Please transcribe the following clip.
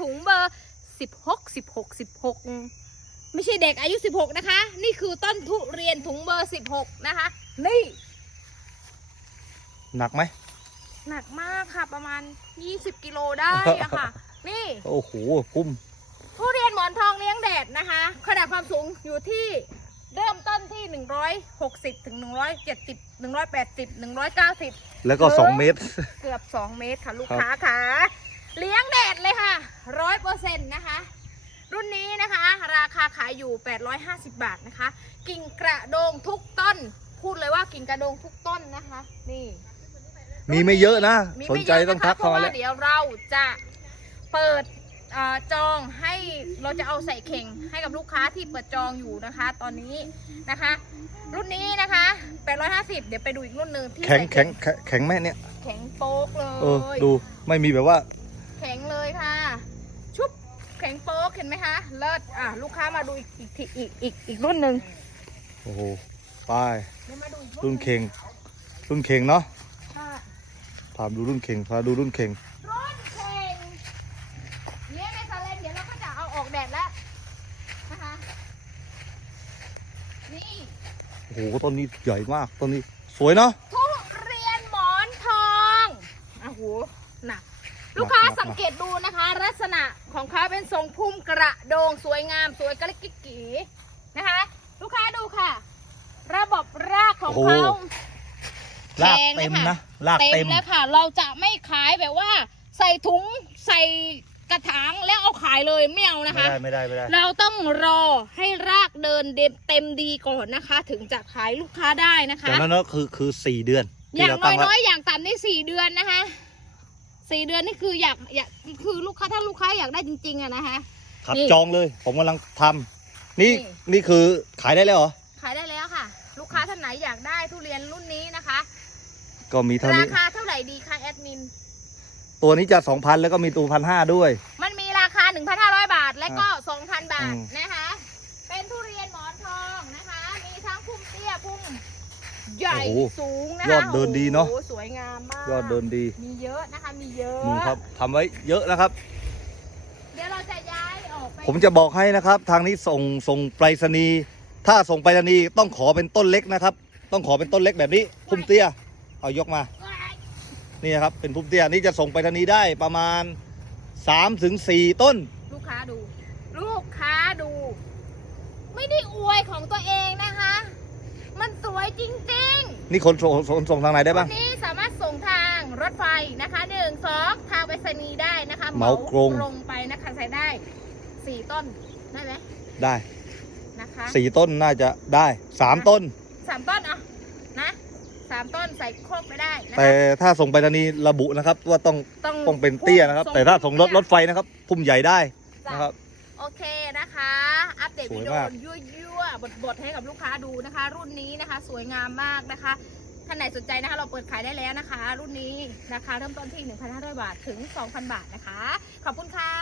ถุงเบอร์สิบหกสิบหกสิบหกไม่ใช่เด็กอายุสิบหกนะคะ นี่คือต้นทุเรียนถุงเบอร์สิบหกนะคะ นี่หนักไหมหนักมากค่ะประมาณ20กิโลได้อะค่ะ นี่โอ้โหพุ่มทุเรียนหมอนทองเลี้ยงแดดนะคะ ขนาดความสูงอยู่ที่เริ่มต้นที่ 160 ถึง 170 180 190 แล้วก็เออสองเมตร เกือบ 2 เมตรค่ะ ลูกครับค้าค่ะ เลี้ยงแดดเลยค่ะ100%นะคะ รุ่นนี้นะคะ ราคาขายอยู่ 850 บาทนะคะ กิ่งกระโดงทุกต้น พูดเลยว่ากิ่งกระโดงทุกต้นนะคะ นี่มีไม่เยอะนะมีสนไม่ใจเยะต้องนะคะทักเข้ามาพระแล้ว่วเดี๋ยวเราจะเปิดเอ่อจองให้เราจะเอาใส่เข่งให้กับลูกค้าที่เปิดจองอยู่นะคะ ตอนนี้นะคะ รุ่นนี้นะคะ850 เดี๋ยวไปดูอีกรุ่นหนึ่งที่แข็งใส่แข็งแข็งแข็งไหมเนี่ย แข็งโป๊กเลเออยดูไม่มีแบบว่า แข็งเลยค่ะ ชุบแข็งโป๊กเห็นไหมคะเลิศอะลูกค้ามาดูอีกอีกอีกอีกอีกรุ่นหนึ่งโอ้โหไปเดี๋ยวมาดูอีกรุ่นหงเข่งรุ่นเข่งเนาะค่ะพาดูรุ่นเข่งพาดูรุ่นเข่งร้อนเข่งเลี้ยงในซาเล้งเดี๋ยวเราก็จะเอาออกแดดแล้วนะคะนี่โอ้โหต้นนี้ใหญ่มากต้นนี้สวยเนาะทุเรียนหมอนทองอะโหหนัก ลูกค้าหนักหนักสังเกตดูนะคะ ลักษณะของเขาเป็นทรงพุ่มกระโดงสวยงามสวยกระลิกกิกกีนะคะ ลูกค้าดูค่ะ ระบบรากของเขาลากแพงเต็มเลยค่ะนะลากเต็มแล้วค่ะ เราจะไม่ขายแบบว่า ใส่ถุงใส่กระถางแล้วเอาขายเลยไม่เอานะไม่คะได้ไม่ได้ไม่ได้ เราต้องรอให้รากเดินเต็มเต็มดีก่อนนะคะ ถึงจะขายลูกค้าได้นะคะจากนั้นก็คือคือสี่เดือนอที่ย่างเราตั้งไว้น้อยๆอย่างต่ำนี่สี่เดือนนะคะ สี่เดือนนี่คืออยากอยากคือลูกค้าถ้าลูกค้าอยากได้จริงๆอะนะคะขัดนี่จองเลย ผมกำลังทำนี่นี่ นี่คือขายได้แล้วเหรอ ขายได้แล้วค่ะ ลูกค้าท่านไหนอยากได้ทุเรียนรุ่นนี้นะคะ ก็มีเท่ารานี้ คาเท่าไหร่ดีคะแอดมิน ตัวนี้จะสองพันแล้วก็มีตัวพันห้าด้วย มันมีราคา 1,500 บาทและก็ 2,000 บาทอืม นะคะ เป็นทุเรียนหมอนทองนะคะ มีทั้งพุ่มเตี้ยพุ่ม ใหญ่สูงนะคะยอดเดินดีเนาะโอ้โหสวยงามมากยอดเดินดีมีเยอะนะคะมีเยอะนี่ครับทำไว้เยอะนะครับ เดี๋ยวเราจะย้ายออกไปผมจะบอกให้นะครับ ทางนี้ส่งส่งไปรษณีย์ถ้าส่งไปรษณีย์ต้องขอเป็นต้นเล็กนะครับ ต้องขอเป็นต้นเล็กแบบนี้พุ่มเตี้ย เอายกมา นี่นะครับเป็นพุ่มเตี้ยนี่จะส่งไปรษณีย์ได้ประมาณ3ถึง4ต้น ลูกค้าดู ลูกค้าดู ไม่ได้อวยของตัวเองนะคะมันส วยจริงๆนี่คนส่งส่งส่งทางไหนได้บ้างวันนี้สามารถส่งทางรถไฟนะคะหนึ่งสองทางไปรษณีย์ได้นะคะเหมากรง ลงไปนะคะใส่ได้สี่ต้นได้ไหมได้นะคะสี่ต้นน่าจะได้สามต้น สามต้นอะนะสามต้นใส่โคกไปได้นะคะแต่ถ้าส่งไปรษณีย์ระบุนะครับ ว่าต้องต้องเป็นเตี้ยนะครับ แต่ถ้าส่งรถรถไฟนะครับ พุ่มใหญ่ได้จ้ะนะครับ โอเคนะคะ อัปเดตสวยวิดีโอมากยั่วๆบทๆให้กับลูกค้าดูนะคะ รุ่นนี้นะคะ สวยงามมากนะคะท่านไหนสนใจนะคะ เราเปิดขายได้แล้วนะคะ รุ่นนี้ราคาเริ่มต้นที่ 1,500 บาทถึง 2,000 บาทนะคะ ขอบคุณค่ะ